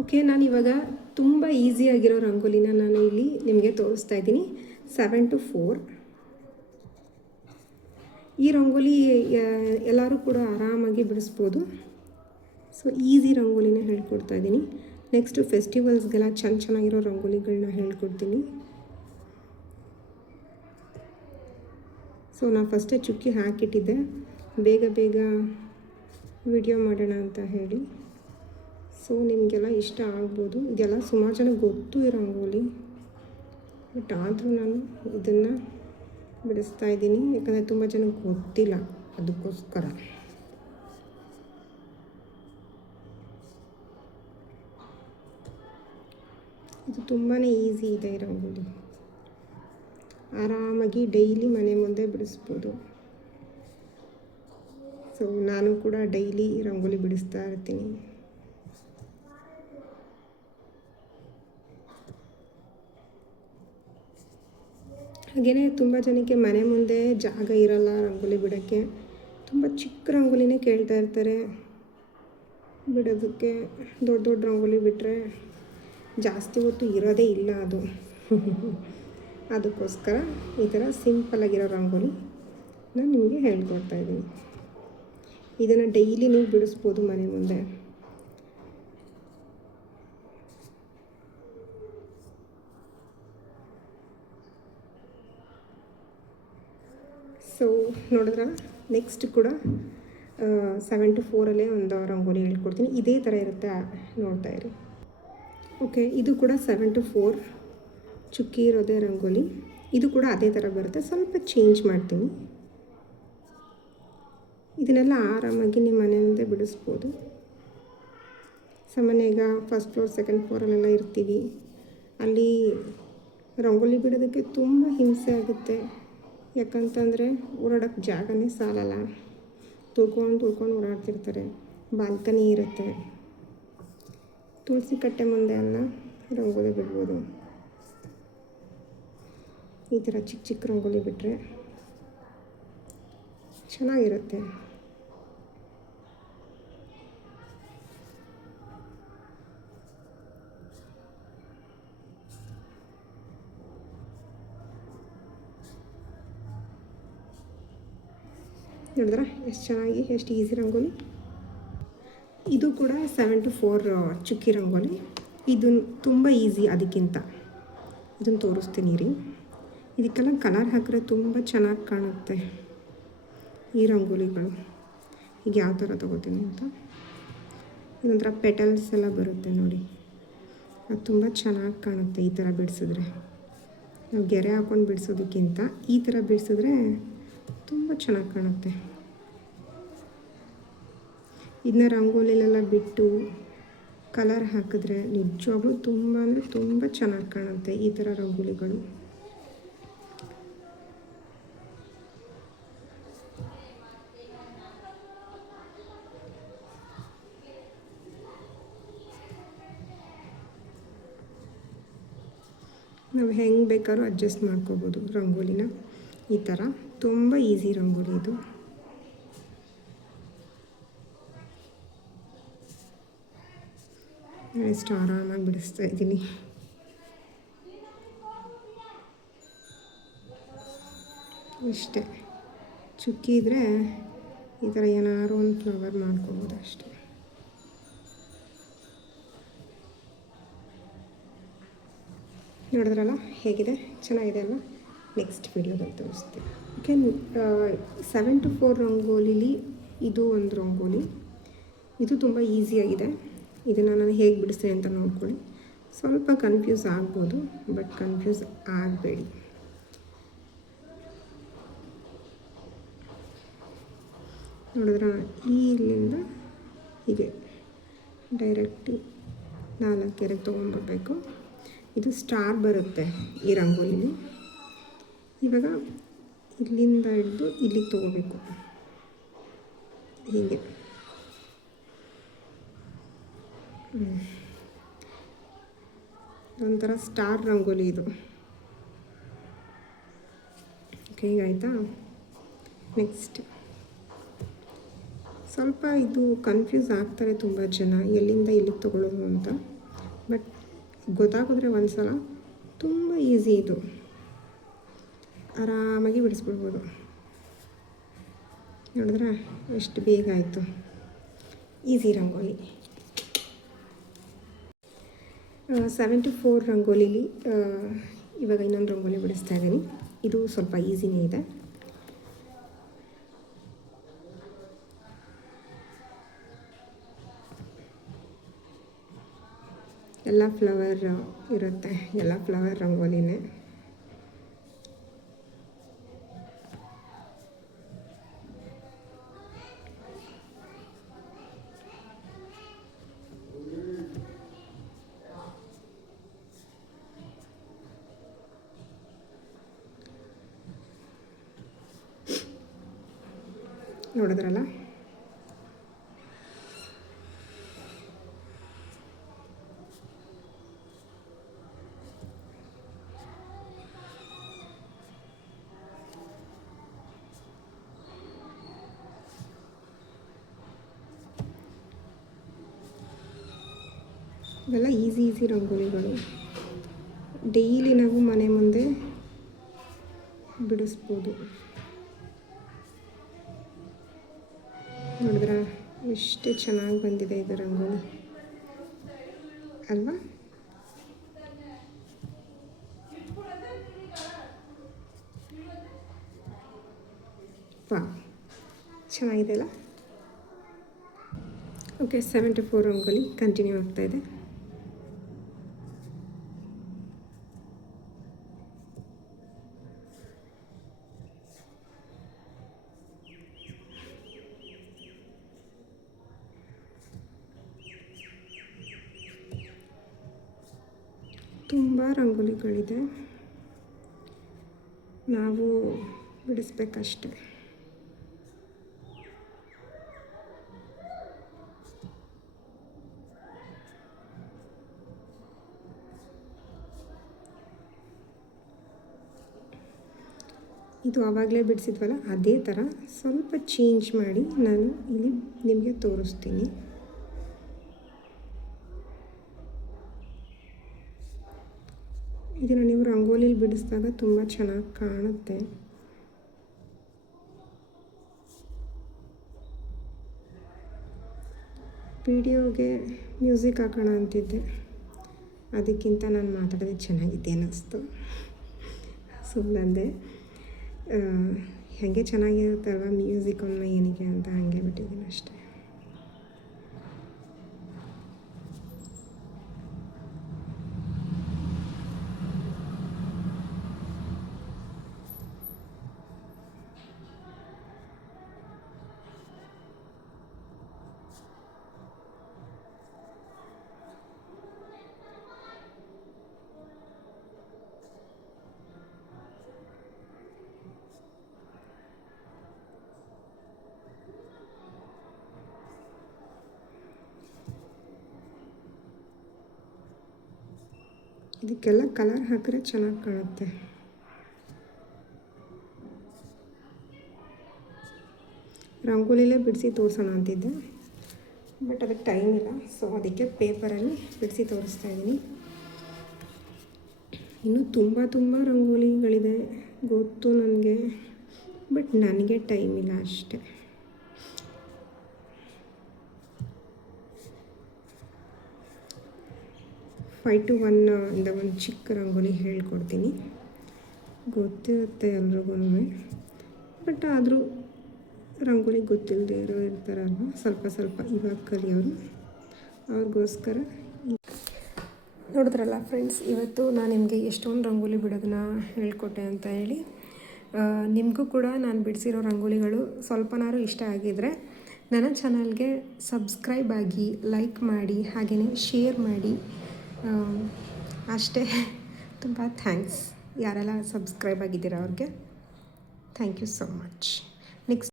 Okay, ನಾನಿವಾಗ ತುಂಬ ಈಸಿಯಾಗಿರೋ ರಂಗೋಲಿನ ನಾನು ಇಲ್ಲಿ ನಿಮಗೆ ತೋರಿಸ್ತಾ ಇದ್ದೀನಿ. 7 to 4 ಈ ರಂಗೋಲಿ ಎಲ್ಲರೂ ಕೂಡ ಆರಾಮಾಗಿ ಬಿಡಿಸ್ಬೋದು. ಸೊ ಈಸಿ ರಂಗೋಲಿನ ಹೇಳ್ಕೊಡ್ತಾ ಇದ್ದೀನಿ. ನೆಕ್ಸ್ಟು ಫೆಸ್ಟಿವಲ್ಸ್ಗೆಲ್ಲ ಚೆನ್ನಾಗಿರೋ ರಂಗೋಲಿಗಳನ್ನ ಹೇಳ್ಕೊಡ್ತೀನಿ. ಸೊ ನಾನು ಫಸ್ಟೇ ಚುಕ್ಕಿ ಹಾಕಿಟ್ಟಿದ್ದೆ, ಬೇಗ ವಿಡಿಯೋ ಮಾಡೋಣ ಅಂತ ಹೇಳಿ. ಸೊ ನಿಮಗೆಲ್ಲ ಇಷ್ಟ ಆಗ್ಬೋದು. ಇದೆಲ್ಲ ಸುಮಾರು ಜನ ಗೊತ್ತು ಈ ರಂಗೋಲಿ, ಬಟ್ ಆದರೂ ನಾನು ಇದನ್ನು ಬಿಡಿಸ್ತಾ ಇದ್ದೀನಿ, ಯಾಕಂದರೆ ತುಂಬ ಜನಕ್ಕೆ ಗೊತ್ತಿಲ್ಲ, ಅದಕ್ಕೋಸ್ಕರ. ಇದು ತುಂಬಾ ಈಸಿ ಇದೆ ಈ ರಂಗೋಲಿ. ಆರಾಮಾಗಿ ಡೈಲಿ ಮನೆ ಮುಂದೆ ಬಿಡಿಸ್ಬೋದು. ಸೊ ನಾನು ಕೂಡ ಡೈಲಿ ರಂಗೋಲಿ ಬಿಡಿಸ್ತಾ ಇರ್ತೀನಿ. ಹಾಗೆಯೇ ತುಂಬ ಜನಕ್ಕೆ ಮನೆ ಮುಂದೆ ಜಾಗ ಇರಲ್ಲ ರಂಗೋಲಿ ಬಿಡೋಕ್ಕೆ. ತುಂಬ ಚಿಕ್ಕ ರಂಗೋಲಿನೇ ಕೇಳ್ತಾ ಇರ್ತಾರೆ ಬಿಡೋದಕ್ಕೆ. ದೊಡ್ಡ ರಂಗೋಲಿ ಬಿಟ್ಟರೆ ಜಾಸ್ತಿ ಹೊತ್ತು ಇರೋದೇ ಇಲ್ಲ ಅದು. ಅದಕ್ಕೋಸ್ಕರ ಈ ಥರ ಸಿಂಪಲ್ಲಾಗಿರೋ ರಂಗೋಲಿ ನಾನು ನಿಮಗೆ ಹೇಳ್ಕೊಡ್ತಾ ಇದ್ದೀನಿ. ಇದನ್ನು ಡೈಲಿ ನೀವು ಬಿಡಿಸ್ಬೋದು ಮನೆ ಮುಂದೆ. ಸೊ ನೋಡಿದ್ರೆ ನೆಕ್ಸ್ಟ್ ಕೂಡ 7 to 4 ಒಂದು ರಂಗೋಲಿ ಹೇಳ್ಕೊಡ್ತೀನಿ. ಇದೇ ಥರ ಇರುತ್ತೆ, ನೋಡ್ತಾ ಇರಿ. ಓಕೆ, ಇದು ಕೂಡ 7 to 4 ಚುಕ್ಕಿ ಇರೋದೇ ರಂಗೋಲಿ. ಇದು ಕೂಡ ಅದೇ ಥರ ಬರುತ್ತೆ, ಸ್ವಲ್ಪ ಚೇಂಜ್ ಮಾಡ್ತೀನಿ. ಇದನ್ನೆಲ್ಲ ಆರಾಮಾಗಿ ನಿಮ್ಮ ಮನೆ ಮುಂದೆ ಬಿಡಿಸ್ಬೋದು. ಸಾಮಾನ್ಯ ಈಗ ಫಸ್ಟ್ ಫ್ಲೋರ್ ಸೆಕೆಂಡ್ ಫ್ಲೋರಲ್ಲೆಲ್ಲ ಇರ್ತೀವಿ, ಅಲ್ಲಿ ರಂಗೋಲಿ ಬಿಡೋದಕ್ಕೆ ತುಂಬ ಹಿಂಸೆ ಆಗುತ್ತೆ. ಯಾಕಂತಂದರೆ ಓಡಾಡೋಕ್ಕೆ ಜಾಗನೇ ಸಾಲಲ್ಲ, ತುಳ್ಕೊಂಡು ಓಡಾಡ್ತಿರ್ತಾರೆ. ಬಾಲ್ಕನಿ ಇರುತ್ತೆ, ತುಳಸಿ ಕಟ್ಟೆ ಮುಂದೆ ಎಲ್ಲ ರಂಗೋಲಿ ಬಿಡ್ಬೋದು. ಈ ಥರ ಚಿಕ್ಕ ರಂಗೋಲಿ ಬಿಟ್ಟರೆ ಚೆನ್ನಾಗಿರುತ್ತೆ. ನೋಡಿದ್ರೆ ಎಷ್ಟು ಚೆನ್ನಾಗಿ, ಎಷ್ಟು ಈಸಿ ರಂಗೋಲಿ. ಇದು ಕೂಡ 7 to 4 ಚುಕ್ಕಿ ರಂಗೋಲಿ. ಇದು ತುಂಬ ಈಸಿ. ಅದಕ್ಕಿಂತ ಇದನ್ನು ತೋರಿಸ್ತೀನಿ ರೀ. ಇದಕ್ಕೆಲ್ಲ ಕಲರ್ ಹಾಕಿದ್ರೆ ತುಂಬ ಚೆನ್ನಾಗಿ ಕಾಣುತ್ತೆ ಈ ರಂಗೋಲಿಗಳು. ಈಗ ಯಾವ ಥರ ತೊಗೋತೀನಿ ಅಂತ, ಇದೊಂಥರ ಪೆಟಲ್ಸ್ ಎಲ್ಲ ಬರುತ್ತೆ ನೋಡಿ, ಅದು ತುಂಬ ಚೆನ್ನಾಗಿ ಕಾಣುತ್ತೆ. ಈ ಥರ ಬಿಡಿಸಿದ್ರೆ, ನಾವು ಗೆರೆ ಹಾಕ್ಕೊಂಡು ಬಿಡಿಸೋದಕ್ಕಿಂತ ಈ ಥರ ಬಿಡಿಸಿದ್ರೆ ತುಂಬ ಚೆನ್ನಾಗಿ ಕಾಣುತ್ತೆ. ಇದನ್ನ ರಂಗೋಲಿಲೆಲ್ಲ ಬಿಟ್ಟು ಕಲರ್ ಹಾಕಿದ್ರೆ ನಿಜವಾಗ್ಲೂ ತುಂಬ ಅಂದರೆ ತುಂಬ ಚೆನ್ನಾಗಿ ಕಾಣುತ್ತೆ ಈ ಥರ ರಂಗೋಲಿಗಳು. ನಾವು ಹೆಂಗೆ ಬೇಕಾದ್ರೂ ಅಡ್ಜಸ್ಟ್ ಮಾಡ್ಕೋಬೋದು ರಂಗೋಲಿನ. ಈ ಥರ ತುಂಬ ಈಸಿ ರಂಗೋಲಿ ಇದು. ಎಷ್ಟು ಆರಾಮಾಗಿ ಬಿಡಿಸ್ತಾ ಇದ್ದೀನಿ. ಇಷ್ಟೇ, ಚುಕ್ಕಿ ಇದ್ದರೆ ಈ ಥರ ಏನಾದ್ರು ಒಂದು ಫ್ಲವರ್ ಮಾಡ್ಕೋಬೋದು ಅಷ್ಟೇ. ನೋಡಿದ್ರಲ್ಲ ಹೇಗಿದೆ, ಚೆನ್ನಾಗಿದೆ ಅಲ್ಲ? ನೆಕ್ಸ್ಟ್ ವಿಡಿಯೋದಲ್ಲಿ ತೋರಿಸ್ತೀನಿ. ಓಕೆ, 7 to 4 ರಂಗೋಲಿಲಿ ಇದು ಒಂದು ರಂಗೋಲಿ. ಇದು ತುಂಬ ಈಸಿಯಾಗಿದೆ. ಇದನ್ನು ನಾನು ಹೇಗೆ ಬಿಡಿಸ್ತೀನಿ ಅಂತ ನೋಡ್ಕೊಳ್ಳಿ. ಸ್ವಲ್ಪ ಕನ್ಫ್ಯೂಸ್ ಆಗ್ಬೋದು, ಬಟ್ ಕನ್ಫ್ಯೂಸ್ ಆಗಬೇಡಿ. ನೋಡಿದ್ರೆ ಇಲ್ಲಿಂದ ಹೀಗೆ ಡೈರೆಕ್ಟ್ 4 ಕೆರೆಗೆ ತೊಗೊಂಡ್ಬರ್ಬೇಕು. ಇದು ಸ್ಟಾರ್ ಬರುತ್ತೆ ಈ ರಂಗೋಲಿಲಿ. ಇವಾಗ ಇಲ್ಲಿಂದ ಹಿಡಿದು ಇಲ್ಲಿಗೆ ತೊಗೋಬೇಕು, ಹೀಗೆ. ಒಂಥರ ಸ್ಟಾರ್ ರಂಗೋಲಿ ಇದು. ಓಕೆ, ಈಗ ಆಯಿತಾ? ನೆಕ್ಸ್ಟ್ ಸ್ವಲ್ಪ ಇದು ಕನ್ಫ್ಯೂಸ್ ಆಗ್ತಾರೆ ತುಂಬ ಜನ, ಎಲ್ಲಿಂದ ಎಲ್ಲಿಗೆ ತೊಗೊಳ್ಳೋದು ಅಂತ. ಬಟ್ ಗೊತ್ತಾಗಿದ್ರೆ ಒಂದು ಸಲ ತುಂಬ ಈಸಿ ಇದು, ಆರಾಮಾಗಿ ಬಿಡಿಸ್ಬಿಡ್ಬೋದು. ನೋಡಿದ್ರೆ ಎಷ್ಟು ಬೇಗ ಆಯಿತು. ಈಸಿ ರಂಗೋಲಿ. 7 to 4 ರಂಗೋಲಿಲಿ ಇವಾಗ ಇನ್ನೊಂದು ರಂಗೋಲಿ ಬಿಡಿಸ್ತಾ ಇದ್ದೀನಿ. ಇದು ಸ್ವಲ್ಪ ಈಸಿನೇ ಇದೆ. ಎಲ್ಲ ಫ್ಲವರ್ ಇರುತ್ತೆ, ಎಲ್ಲ ಫ್ಲವರ್ ರಂಗೋಲಿನೇ. ನೋಡಿದ್ರಲ್ಲ, ಇವೆಲ್ಲ ಈಸಿ ರಂಗೋಲಿಗಳು. ಡೈಲಿ ನಾವು ಮನೆ ಮುಂದೆ ಬಿಡಿಸ್ಬೋದು. ನೋಡಿದ್ರೆ ಎಷ್ಟು ಚೆನ್ನಾಗಿ ಬಂದಿದೆ ಇದು ರಂಗೋಲಿ ಅಲ್ವಾ? ವಾಹ್, ಚೆನ್ನಾಗಿದೆ ಅಲ್ಲ? ಓಕೆ, 7 to 4 ರಂಗೋಲಿ ಕಂಟಿನ್ಯೂ ಆಗ್ತಾಯಿದೆ. ತುಂಬ ರಂಗೋಲಿಗಳಿದೆ, ನಾವು ಬಿಡಿಸ್ಬೇಕಷ್ಟೆ. ಇದು ಆವಾಗಲೇ ಬಿಡಿಸಿದ್ವಲ್ಲ, ಅದೇ ಥರ ಸ್ವಲ್ಪ ಚೇಂಜ್ ಮಾಡಿ ನಾನು ಇಲ್ಲಿ ನಿಮಗೆ ತೋರಿಸ್ತೀನಿ. ಇದನ್ನು ನೀವು ರಂಗೋಲಿಲಿ ಬಿಡಿಸಿದಾಗ ತುಂಬ ಚೆನ್ನಾಗಿ ಕಾಣುತ್ತೆ. ವಿಡಿಯೋಗೆ ಮ್ಯೂಸಿಕ್ ಹಾಕೋಣ ಅಂತಿದ್ದೆ, ಅದಕ್ಕಿಂತ ನಾನು ಮಾತಾಡೋದು ಚೆನ್ನಾಗಿದೆ ಅನ್ನಿಸ್ತು, ಸುಮ್ಮನೆ ಹಾಗೆ ಚೆನ್ನಾಗಿರುತ್ತಲ್ವ ಮ್ಯೂಸಿಕ್ ಅನ್ನ ಏನಕ್ಕೆ ಅಂತ ಹಾಗೆ ಬಿಟ್ಟಿದ್ದೀನಿ ಅಷ್ಟೇ. ಇದಕ್ಕೆಲ್ಲ ಕಲರ್ ಹಾಕಿದ್ರೆ ಚೆನ್ನಾಗಿ ಕಾಣುತ್ತೆ. ರಂಗೋಲಿಲೇ ಬಿಡಿಸಿ ತೋರಿಸೋಣ ಅಂತಿದ್ದೆ, ಬಟ್ ಅದಕ್ಕೆ ಟೈಮ್ ಇಲ್ಲ, ಸೊ ಅದಕ್ಕೆ ಪೇಪರಲ್ಲಿ ಬಿಡಿಸಿ ತೋರಿಸ್ತಾ ಇದ್ದೀನಿ. ಇನ್ನೂ ತುಂಬ ರಂಗೋಲಿಗಳಿದೆ ಗೊತ್ತು ನನಗೆ, ಬಟ್ ನನಗೆ ಟೈಮ್ ಇಲ್ಲ ಅಷ್ಟೆ. ಫೈವ್ ಟು ಒನ್ ಇಂದ ಒಂದು ಚಿಕ್ಕ ರಂಗೋಲಿ ಹೇಳ್ಕೊಡ್ತೀನಿ, ಗೊತ್ತಿರುತ್ತೆ ಎಲ್ರಿಗೂ. ಬಟ್ ಆದರೂ ರಂಗೋಲಿ ಗೊತ್ತಿಲ್ಲದೆ ಇರ್ತಾರಲ್ವ, ಸ್ವಲ್ಪ ಇವಾಗ ಕಲಿಯೋರು, ಅವ್ರಿಗೋಸ್ಕರ. ನೋಡಿದ್ರಲ್ಲ ಫ್ರೆಂಡ್ಸ್, ಇವತ್ತು ನಾನು ನಿಮಗೆ ಎಷ್ಟೊಂದು ರಂಗೋಲಿ ಬಿಡೋದನ್ನ ಹೇಳ್ಕೊಟ್ಟೆ ಅಂತ ಹೇಳಿ. ನಿಮಗೂ ಕೂಡ ನಾನು ಬಿಡಿಸಿರೋ ರಂಗೋಲಿಗಳು ಸ್ವಲ್ಪನಾರು ಇಷ್ಟ ಆಗಿದರೆ ನನ್ನ ಚಾನಲ್ಗೆ ಸಬ್ಸ್ಕ್ರೈಬ್ ಆಗಿ, ಲೈಕ್ ಮಾಡಿ, ಹಾಗೆಯೇ ಶೇರ್ ಮಾಡಿ. ಅಷ್ಟೇ, ತುಂಬ ಥ್ಯಾಂಕ್ಸ್ ಯಾರೆಲ್ಲ ಸಬ್ಸ್ಕ್ರೈಬ್ ಆಗಿದ್ದೀರಾ ಅವ್ರಿಗೆ. Thank you so much. Next